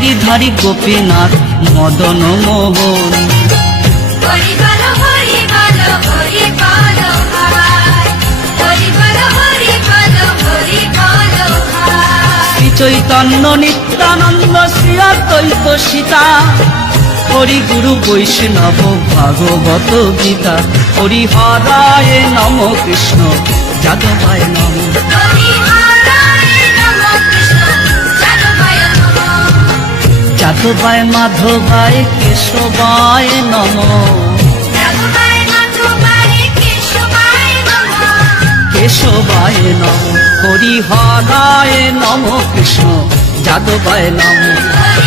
ধারী গোপীনাথ মদন মোহন। শ্রী চৈতন্য নিত্যানন্দ শ্রী অদ্বৈত সীতা, হরি গুরু বৈষ্ণব ভাগবত গীতা। হরি হরায় নম কৃষ্ণ যাদবায় নম। যাদবায় মাধবায় কেশবায় নম। কেশবায় নম। হরি হরায় নম কৃষ্ণ যাদবায় নম।